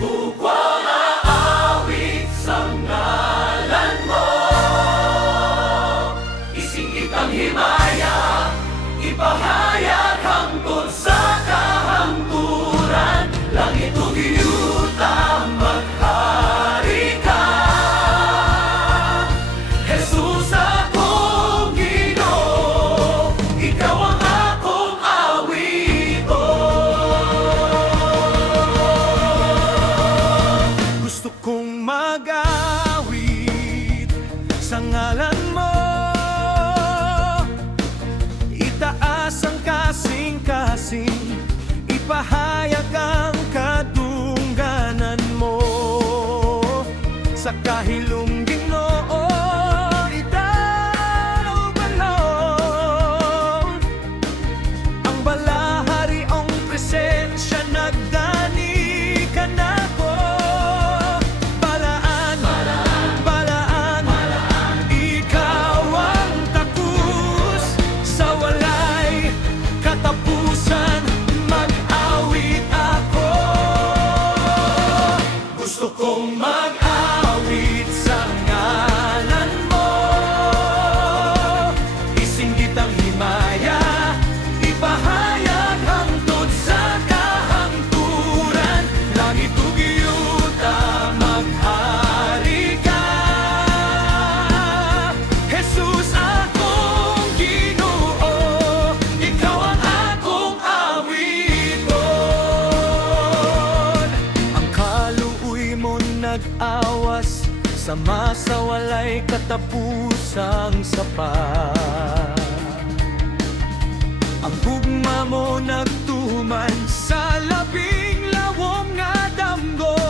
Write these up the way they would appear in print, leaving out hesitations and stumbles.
Upang aawit sa ngalan mo, isingit ang himaya, ipahayag hangtod sa kahangturan. Langit o giyuta, maghari ka, Jesus akong Ginoo, ikaw ang akong awiton. Gusto kong mag-awit sa ngalan mo, itaas ang kasing-kasing, ipahayag ang kadungganan mo. Sa kahilom Ginoo, idalog-alog ang balahari ang presensya, nagdani ka na ko. Balaan, ikaw ang takus sa walay katapusan, mag-awit ako. Gusto kong mag-awit sa ngalan mo, isinggit ang himaya, ipahayag hangtod sa kahangturan. Langit o giyuta, maghari ka, Jesus akong Ginoo, ikaw ang akong awiton. Ang kaluoy mo nag-awas sa masawalay katapusang sapat. Ang gugma mo nagtuman sa labing lawom nga damgo,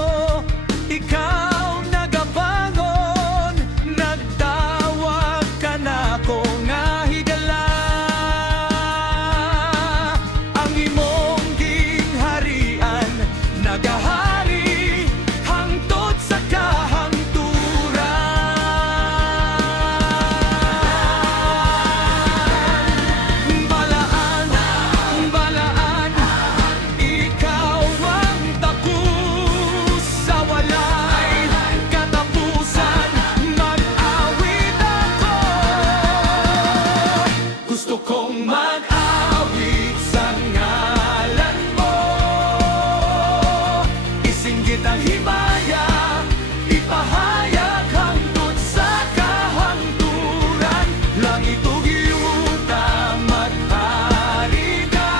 ikaw nagabangon, nagtawag ka na ko nga higala. Ang imong gingharian nagahari hangtod sa kahangturan. Balaan, ikaw ang takus sa walay katapusan, mag-awit ako. Gusto kong mag-awit sa ngalan mo, isinggit ang himaya, ipahayag hangtod sa kahangturan. Langit o giyuta, maghari ka,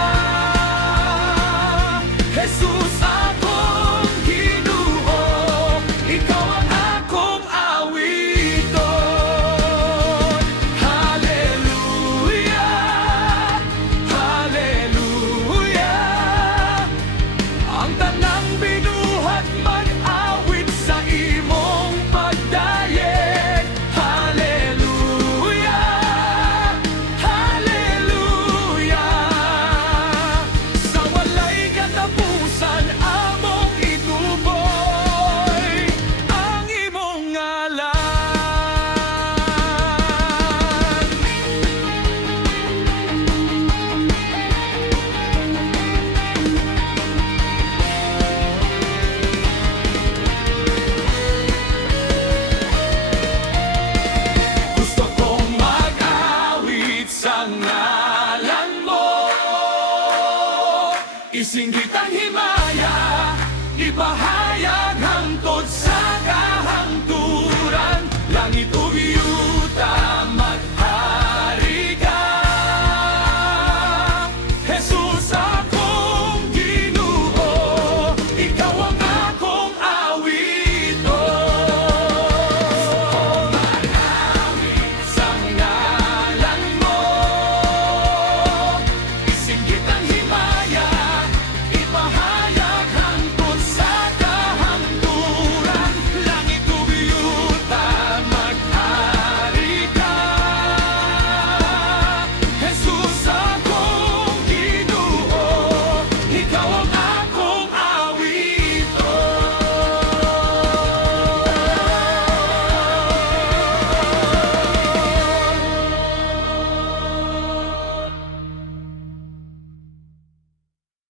Jesus akong Ginoo, ikaw ang akong awiton. Hallelujah, hallelujah. Ang tanang binuhat mag-awit sa imong pagdayeg. Hallelujah, hallelujah. Sa walay katapusan among ituboy ang imong ngalan. Gusto kong mag-awit sa ngalan mo, isinggit ang himaya, ipahayag hangtod sa